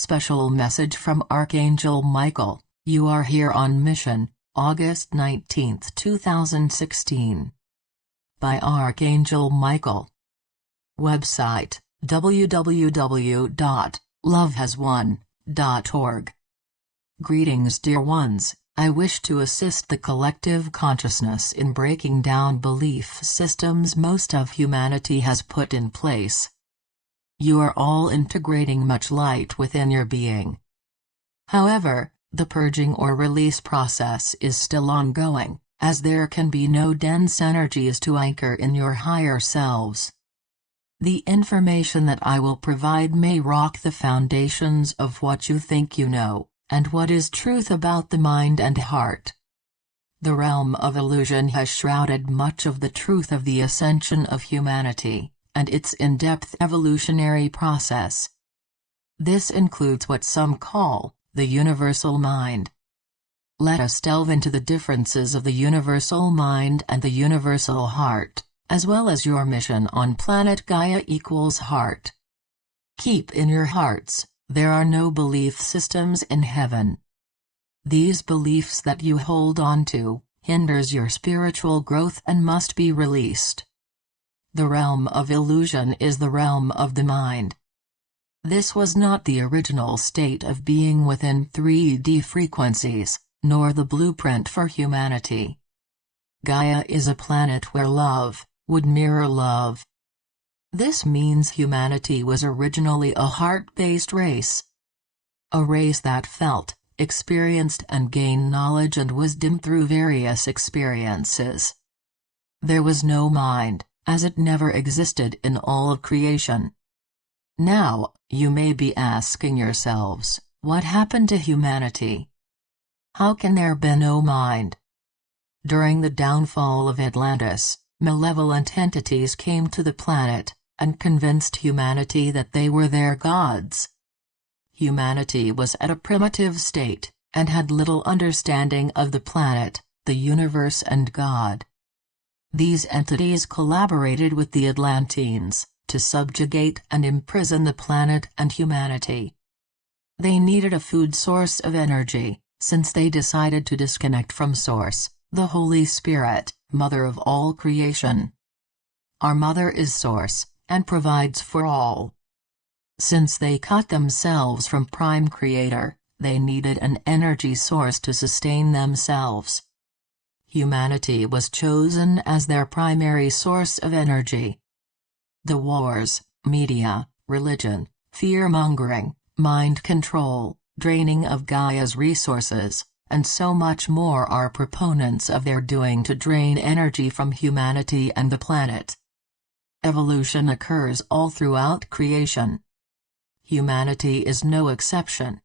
Special message from Archangel Michael, you are here on mission, August 19, 2016. By Archangel Michael. Website, www.lovehaswon.org. Greetings dear ones, I wish to assist the collective consciousness in breaking down belief systems most of humanity has put in place. You are all integrating much light within your being. However, the purging or release process is still ongoing, as there can be no dense energies to anchor in your higher selves. The information that I will provide may rock the foundations of what you think you know, and what is truth about the mind and heart. The realm of illusion has shrouded much of the truth of the ascension of humanity, and its in-depth evolutionary process. This includes what some call the universal mind. Let us delve into the differences of the universal mind and the universal heart, as well as your mission on planet Gaia equals heart. Keep in your hearts, there are no belief systems in heaven. These beliefs that you hold on to hinders your spiritual growth and must be released. The realm of illusion is the realm of the mind. This was not the original state of being within 3D frequencies, nor the blueprint for humanity. Gaia is a planet where love would mirror love. This means humanity was originally a heart-based race. A race that felt, experienced and gained knowledge and wisdom through various experiences. There was no mind, as it never existed in all of creation. Now, you may be asking yourselves, what happened to humanity? How can there be no mind? During the downfall of Atlantis, malevolent entities came to the planet, and convinced humanity that they were their gods. Humanity was at a primitive state, and had little understanding of the planet, the universe and God. These entities collaborated with the Atlanteans to subjugate and imprison the planet and humanity. They needed a food source of energy, since they decided to disconnect from Source, the Holy Spirit, Mother of all creation. Our Mother is Source, and provides for all. Since they cut themselves from Prime Creator, they needed an energy source to sustain themselves. Humanity was chosen as their primary source of energy. The wars, media, religion, fear-mongering, mind control, draining of Gaia's resources, and so much more are proponents of their doing to drain energy from humanity and the planet. Evolution occurs all throughout creation. Humanity is no exception.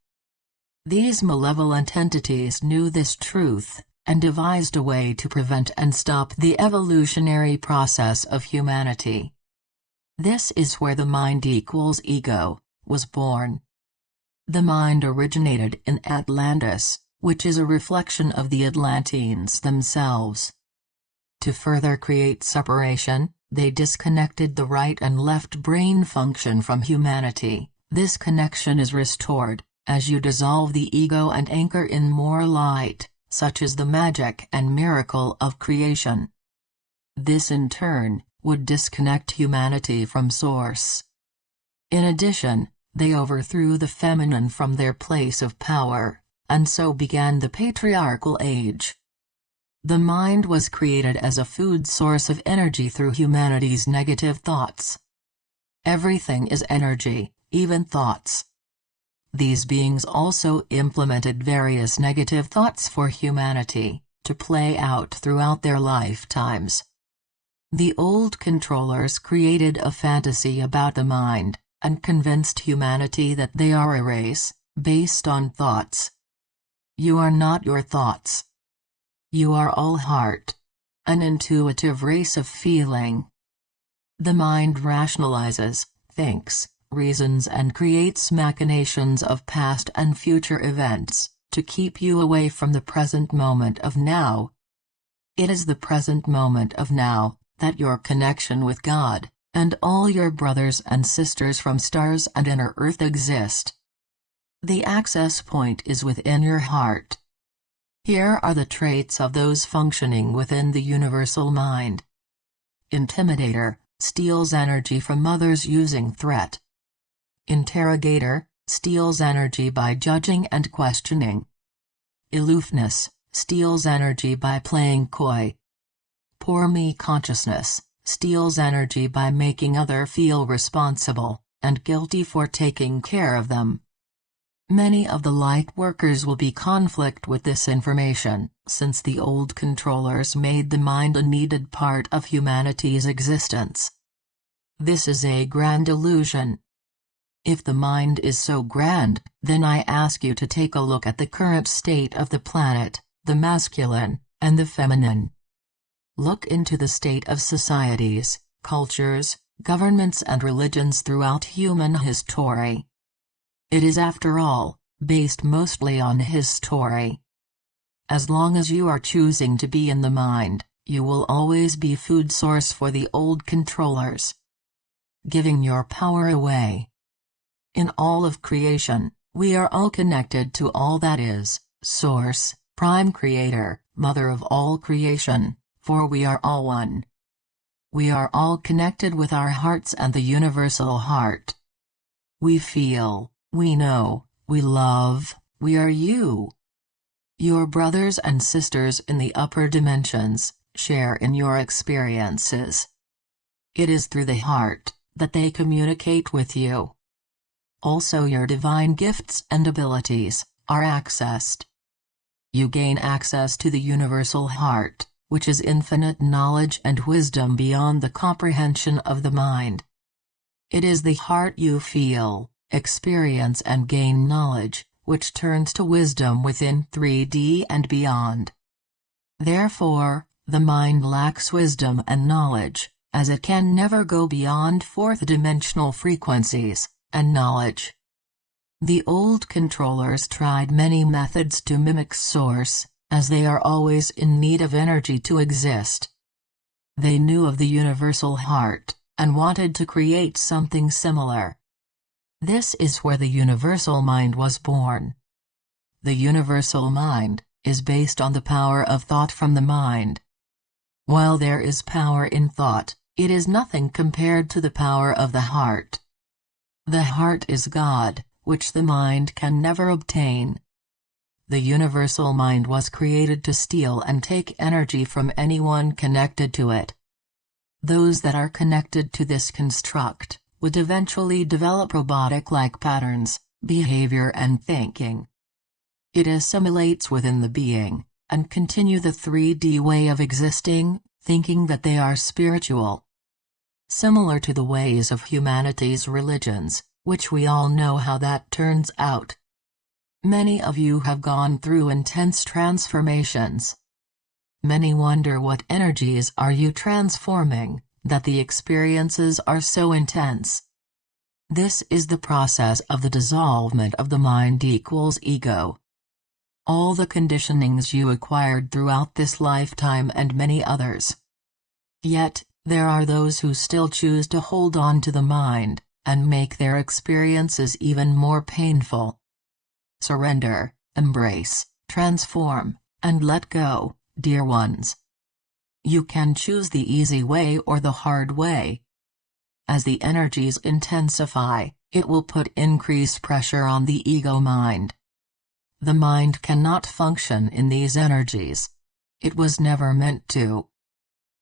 These malevolent entities knew this truth, and devised a way to prevent and stop the evolutionary process of humanity. This is where the mind equals ego was born. The mind originated in Atlantis, which is a reflection of the Atlanteans themselves. To further create separation, they disconnected the right and left brain function from humanity. This connection is restored as you dissolve the ego and anchor in more light, such as the magic and miracle of creation. This in turn would disconnect humanity from Source. In addition, they overthrew the feminine from their place of power, and so began the patriarchal age. The mind was created as a food source of energy through humanity's negative thoughts. Everything is energy, even thoughts. These beings also implemented various negative thoughts for humanity to play out throughout their lifetimes. The old controllers created a fantasy about the mind, and convinced humanity that they are a race, based on thoughts. You are not your thoughts. You are all heart. An intuitive race of feeling. The mind rationalizes, thinks, reasons and creates machinations of past and future events, to keep you away from the present moment of now. It is the present moment of now that your connection with God, and all your brothers and sisters from stars and inner earth exist. The access point is within your heart. Here are the traits of those functioning within the universal mind. Intimidator, steals energy from others using threat. Interrogator, steals energy by judging and questioning. Aloofness, steals energy by playing coy. Poor me consciousness, steals energy by making other feel responsible and guilty for taking care of them. Many of the light workers will be conflict with this information, since the old controllers made the mind a needed part of humanity's existence. This is a grand illusion. If the mind is so grand, then I ask you to take a look at the current state of the planet, the masculine and the feminine. Look into the state of societies, cultures, governments and religions throughout human history. It is, after all, based mostly on history. As long as you are choosing to be in the mind, you will always be food source for the old controllers. Giving your power away. In all of creation, we are all connected to all that is, Source, Prime Creator, Mother of all creation, for we are all one. We are all connected with our hearts and the universal heart. We feel, we know, we love, we are you. Your brothers and sisters in the upper dimensions share in your experiences. It is through the heart that they communicate with you. Also, your divine gifts and abilities are accessed. You gain access to the universal heart, which is infinite knowledge and wisdom beyond the comprehension of the mind. It is the heart you feel, experience and gain knowledge, which turns to wisdom within 3D and beyond. Therefore, the mind lacks wisdom and knowledge, as it can never go beyond fourth-dimensional frequencies and knowledge. The old controllers tried many methods to mimic Source, as they are always in need of energy to exist. They knew of the universal heart, and wanted to create something similar. This is where the universal mind was born. The universal mind is based on the power of thought from the mind. While there is power in thought, it is nothing compared to the power of the heart. The heart is God, which the mind can never obtain. The universal mind was created to steal and take energy from anyone connected to it. Those that are connected to this construct would eventually develop robotic-like patterns, behavior and thinking. It assimilates within the being, and continue the 3D way of existing, thinking that they are spiritual. Similar to the ways of humanity's religions, which we all know how that turns out. Many of you have gone through intense transformations. Many wonder what energies are you transforming, that the experiences are so intense. This is the process of the dissolvement of the mind equals ego. All the conditionings you acquired throughout this lifetime and many others. Yet, there are those who still choose to hold on to the mind, and make their experiences even more painful. Surrender, embrace, transform, and let go, dear ones. You can choose the easy way or the hard way. As the energies intensify, it will put increased pressure on the ego mind. The mind cannot function in these energies. It was never meant to.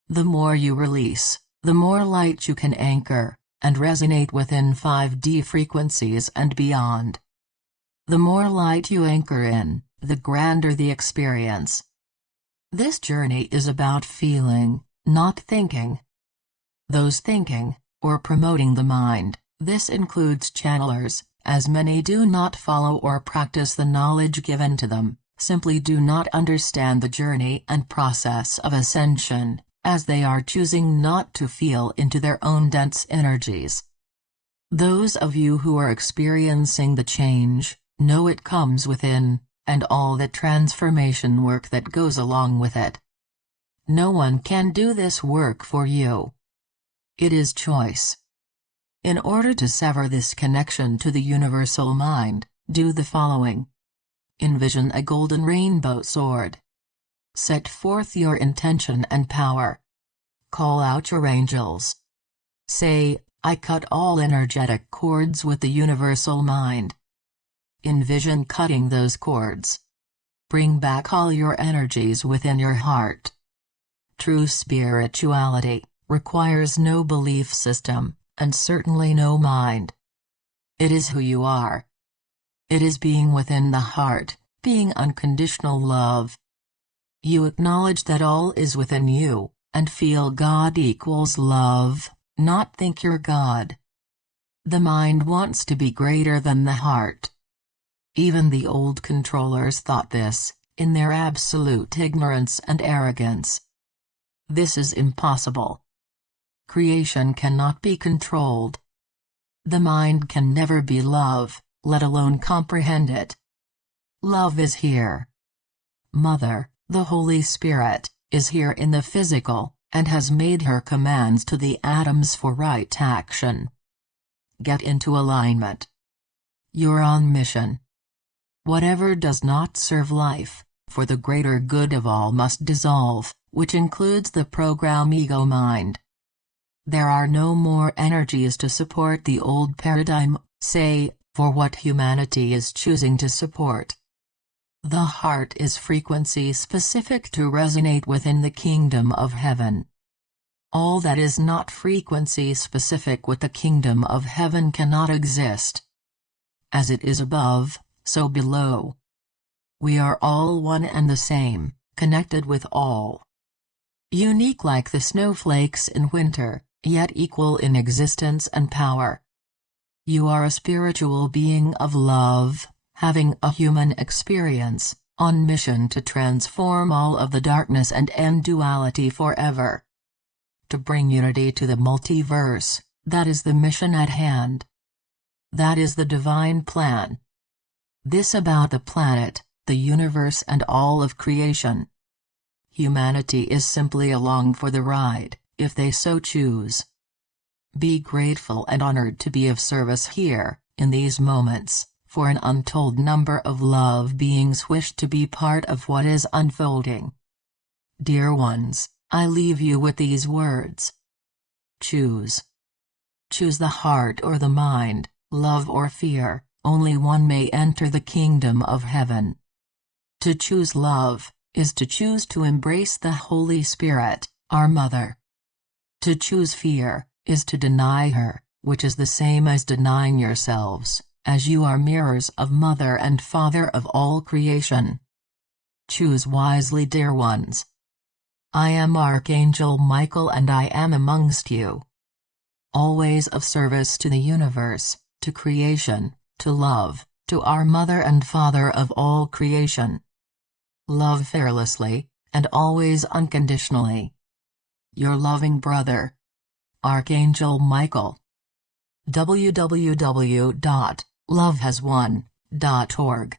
The more you release, the more light you can anchor, and resonate within 5D frequencies and beyond. The more light you anchor in, the grander the experience. This journey is about feeling, not thinking. Those thinking, or promoting the mind, this includes channelers, as many do not follow or practice the knowledge given to them, simply do not understand the journey and process of ascension, as they are choosing not to feel into their own dense energies. Those of you who are experiencing the change, know it comes within, and all the transformation work that goes along with it. No one can do this work for you. It is choice. In order to sever this connection to the universal mind, Do the following. Envision a golden rainbow sword. Set forth your intention and power. Call out your angels. Say, I cut all energetic cords with the universal mind. Envision cutting those cords. Bring back all your energies within your heart. True spirituality requires no belief system, and certainly no mind. It is who you are. It is being within the heart, being unconditional love. You acknowledge that all is within you, and feel God equals love, not think you're God. The mind wants to be greater than the heart. Even the old controllers thought this, in their absolute ignorance and arrogance. This is impossible. Creation cannot be controlled. The mind can never be love, let alone comprehend it. Love is here. Mother, the Holy Spirit, is here in the physical, and has made her commands to the atoms for right action. Get into alignment. You're on mission. Whatever does not serve life, for the greater good of all must dissolve, which includes the program ego mind. There are no more energies to support the old paradigm, say, for what humanity is choosing to support. The heart is frequency specific to resonate within the kingdom of heaven. All that is not frequency specific with the kingdom of heaven cannot exist. As it is above, so below. We are all one and the same, connected with all. Unique like the snowflakes in winter, yet equal in existence and power. You are a spiritual being of love, having a human experience, on mission to transform all of the darkness and end duality forever. To bring unity to the multiverse, that is the mission at hand. That is the divine plan. This about the planet, the universe and all of creation. Humanity is simply along for the ride, if they so choose. Be grateful and honored to be of service here, in these moments, for an untold number of love beings wish to be part of what is unfolding. Dear ones, I leave you with these words. Choose. Choose the heart or the mind, love or fear, only one may enter the kingdom of heaven. To choose love, is to choose to embrace the Holy Spirit, our Mother. To choose fear, is to deny her, which is the same as denying yourselves, as you are mirrors of Mother and Father of all creation. Choose wisely, dear ones. I am Archangel Michael and I am amongst you. Always of service to the universe, to creation, to love, to our Mother and Father of all creation. Love fearlessly, and always unconditionally. Your loving brother, Archangel Michael. www.lovehaswon.org